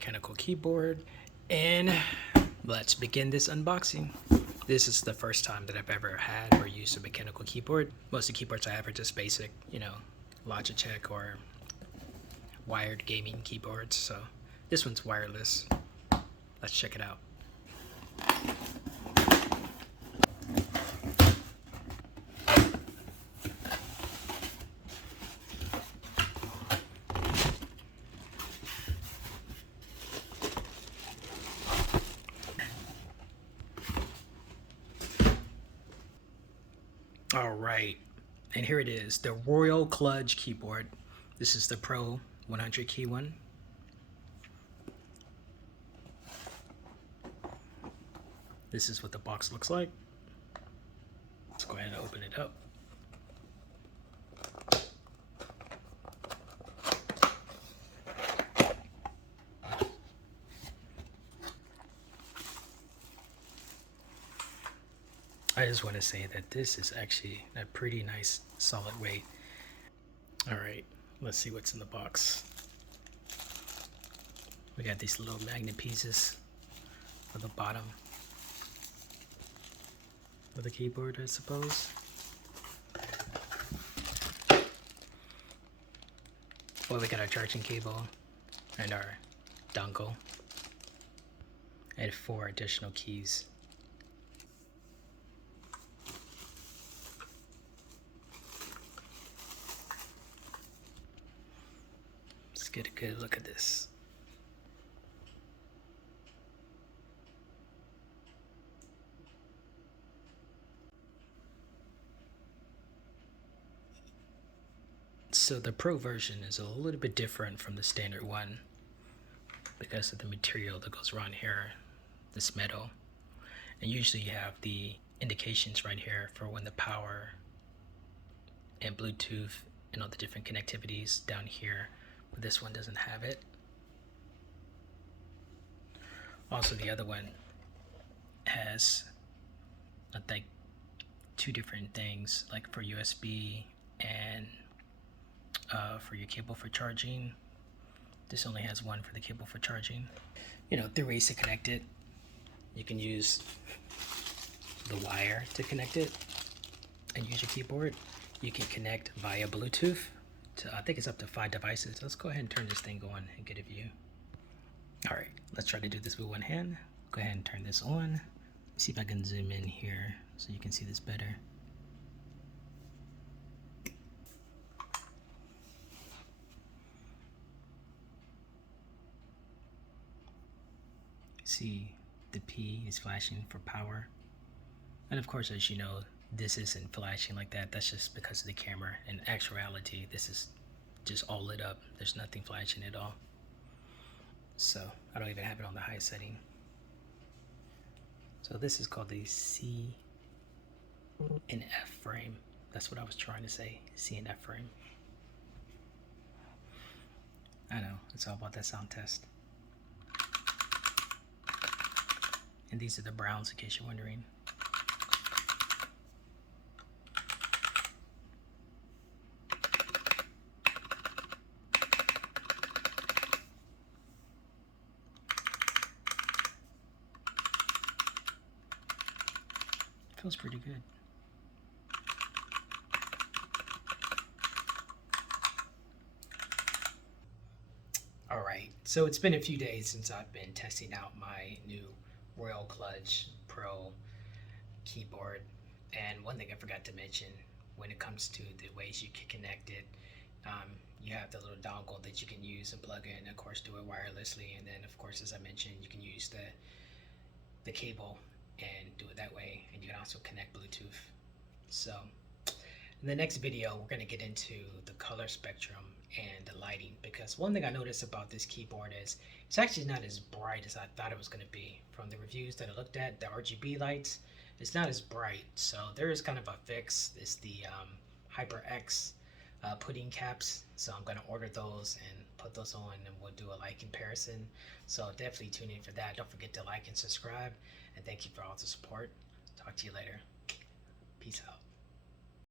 mechanical keyboard, and let's begin this unboxing. This is the first time that I've ever had or used a mechanical keyboard. Most of the keyboards I have are just basic, Logitech or wired gaming keyboards, so this one's wireless. Let's check it out. All right, and here it is, the Royal Kludge keyboard. This is the Pro 100 key one. This is what the box looks like. Let's go ahead and open it up. I just want to say that this is actually a pretty nice solid weight. All right, let's see what's in the box. We got these little magnet pieces for the bottom of the keyboard, I suppose. Well, we got our charging cable and our dongle and 4 additional keys. Let's get a good look at this. So the Pro version is a little bit different from the standard one because of the material that goes around here, this metal. And usually you have the indications right here for when the power and Bluetooth and all the different connectivities down here, but this one doesn't have it. Also, the other one has, I think, 2 different things, like for USB and for your cable for charging. This only has one for the cable for charging. 3 ways to connect it. You can use the wire to connect it and use your keyboard. You can connect via Bluetooth to, I think it's up to 5 devices. Let's go ahead and turn this thing on and get a view. All right, let's try to do this with one hand. Go ahead and turn this on. See if I can zoom in here so you can see this better. See, the P is flashing for power. And of course, as you know, this isn't flashing like that. That's just because of the camera. In actuality, this is just all lit up. There's nothing flashing at all. So I don't even have it on the high setting. So this is called the C and F frame. That's what I was trying to say, C and F frame. I know, it's all about that sound test. And these are the browns, in case you're wondering. Feels pretty good. All right, so it's been a few days since I've been testing out my new Royal Kludge Pro keyboard, and one thing I forgot to mention when it comes to the ways you can connect it, you have the little dongle that you can use and plug in, of course do it wirelessly, and then of course, as I mentioned, you can use the cable and do it that way, and you can also connect Bluetooth. So in the next video, we're going to get into the color spectrum and the lighting, because one thing I noticed about this keyboard is it's actually not as bright as I thought it was going to be. From the reviews that I looked at, the RGB lights, it's not as bright. So there is kind of a fix. It's the HyperX pudding caps. So I'm going to order those and put those on, and we'll do a light comparison. So definitely tune in for that. Don't forget to like and subscribe, and thank you for all the support. Talk to you later. Peace out.